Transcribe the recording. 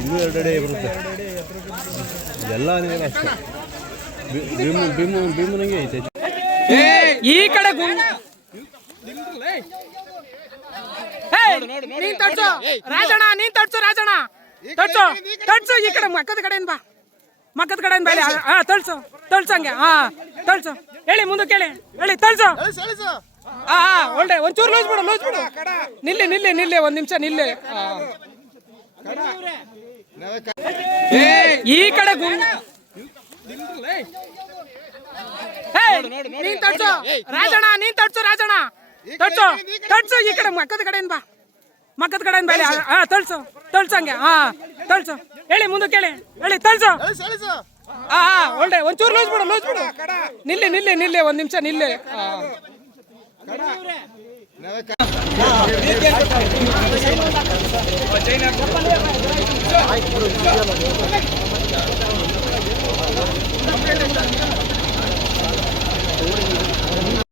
ಇನ್ನೂ ಎರಡೆಡೆ ಬರುತ್ತೆ. ಎಲ್ಲ ಭೀಮನಂಗೆ ಅಷ್ಟೇ. ಭೀಮು ಭೀಮು ಭೀಮನಿಗೆ ಐತೆ. ಈ ಕಡೆ ನೀನ್ ತಡ್ಸು. ರಾಜಣ್ಣ ನೀನ್ ತಡ್ಸು ರಾಜಣ್ಣ. ತಡ್ಸು. ತಡ್ಸು ಈ ಕಡೆ ಮಕ್ಕದ ಕಡೆಯಿಂದ ಬಾ. ಮಕ್ಕದ ಕಡೆಯಿಂದ ಬಾ ಇಲ್ಲಿ. ಹಾ ತಳ್ಸು ತಳ್ಸಂಗೆ ಹಂಗೆ. ಹಾ ತಳ್ಸು ಹೇಳಿ ಮುಂದಕ್ಕೆ ಹೇಳಿ. ಹೇಳಿ ತಳ್ಸು ಹಾ ಒಳ್ಳೆ, ಒಂಚೂರು ಲೂಸ್ ಬಿಡು ಲೂಸ್ ಬಿಡು. ನಿಲ್ಲಿ ನಿಲ್ಲಿ ನಿಲ್ಲಿ, ಒಂದ್ ನಿಮಿಷ, ನಿಲ್ಲಿ. ಈ ಕಡೆ ಗುಂಡ್ ನೀನ್ ತಡ್ಸು. ರಾಜಣ್ಣ, ನೀನ್ ತಡ್ಸು, ರಾಜಣ್ಣ. ತಡ್ಸು. ತಡ್ಸು, ಈ ಕಡೆ ಮಕ್ಕದ ಕಡೆಯಿಂದ ಬಾ. ಮಕ್ಕದ ಕಡೆಯಿಂದ ಬಾ. ಹಾ ತಳ್ಸು. ತಳ್ಸು ಹಂಗೆ. ಹಾ ತಳ್ಸು. ಹೇಳಿ ಮುಂದಕ್ಕೆ ಹೇಳಿ ಹೇಳಿ, ತಳ್ಸು. ಹಾ ಒಳ್ಳೆ, ಒಂಚೂರು ಲೂಸ್ ಬಿಡು ಲೂಸ್ ಬಿಡು. ನಿಲ್ಲಿ ನಿಲ್ಲಿ ನಿಲ್ಲಿ, ಒಂದ್ ನಿಮಿಷ, ನಿಲ್ಲಿ. ಹಾ.